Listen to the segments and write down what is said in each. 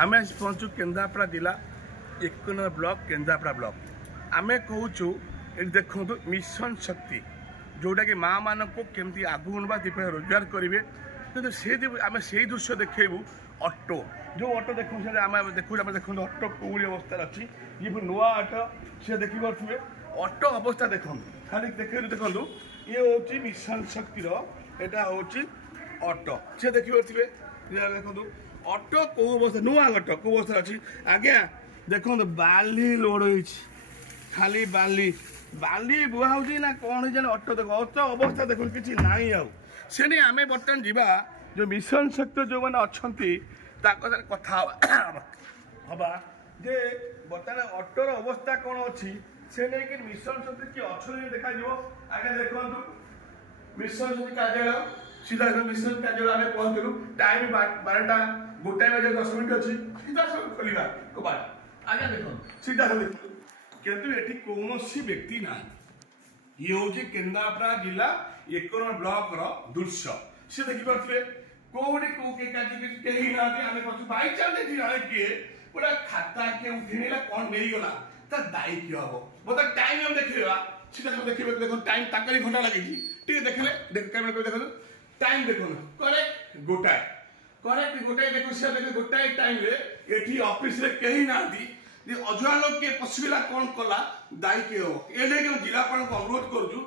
आम आज पहुँचु केन्द्रापड़ा जिला 1 नंबर ब्लॉक केन्द्रापड़ा ब्लॉक। आम कहूँ ये देखो मिशन शक्ति जोटा कि माँ मान को केमती आगू ना दीप रोजगार करेंगे कि से आम से दृश्य देखू ऑटो जो ऑटो देखो आम देखू देखो ऑटो कौड़ी अवस्था अच्छी ये नुआ ऑटो सी देखिपे ऑटो अवस्था देखो खाली देखे देखो ये हूँ मिशन शक्तिर यहाँ हूँ ऑटो सी देखिपे देखो ऑटो कौ अवस्था नुआ ऑटो कौ अवस्था अच्छी आज्ञा देखो बाली लोड हो खाली बाली बाली बुआ हो ना कौन जाने ऑटो देखो ऑटो अवस्था देखो किसी ना से नहीं आम बर्तमान जीवा जो मिशन शक्ति जो मैंने अच्छा कथा हवा जे बर्तमान ऑटोर अवस्था कौन अच्छी से नहीं कि मिशन शक्ति किए अच्छा देखा आगे देखो मिशन शक्ति कार्यालय सीधा मिशन कार्यालय आम पहुंचलु टाइम 12टा 1 बजे 10 मिनट अच्छी सीधा सब खोलवा कबाट आगे देखो सीधा देखो किंतु ये कौन व्यक्ति ना ये हूँ केन्द्रापड़ा जिला 1 नंबर ब्लॉक दृश्य सी देखिपे कौटी कहीं ना बाई चांस जाने किए पूरा खाता किए उठेला कौन नहीं गला दायी किए हम बोलते टाइम हम देखा सीधा सब देखिए देखो टाइम तक घंटा लगे देखले देखो टाइम देखो करेक्ट गोटाए देखो सी देखे गोटाए टाइम ये ऑफिस कहीं ना अजुआ लोग के पशुला कौन कला दायी किए हम ये जिलापाल को अनुरोध करुँ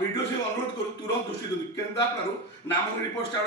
वीडियो से अनुरोध करूँ तुरंत दृष्टि दिखाते केन्द्रापड़ा नाम रिपोर्ट स्टार्ट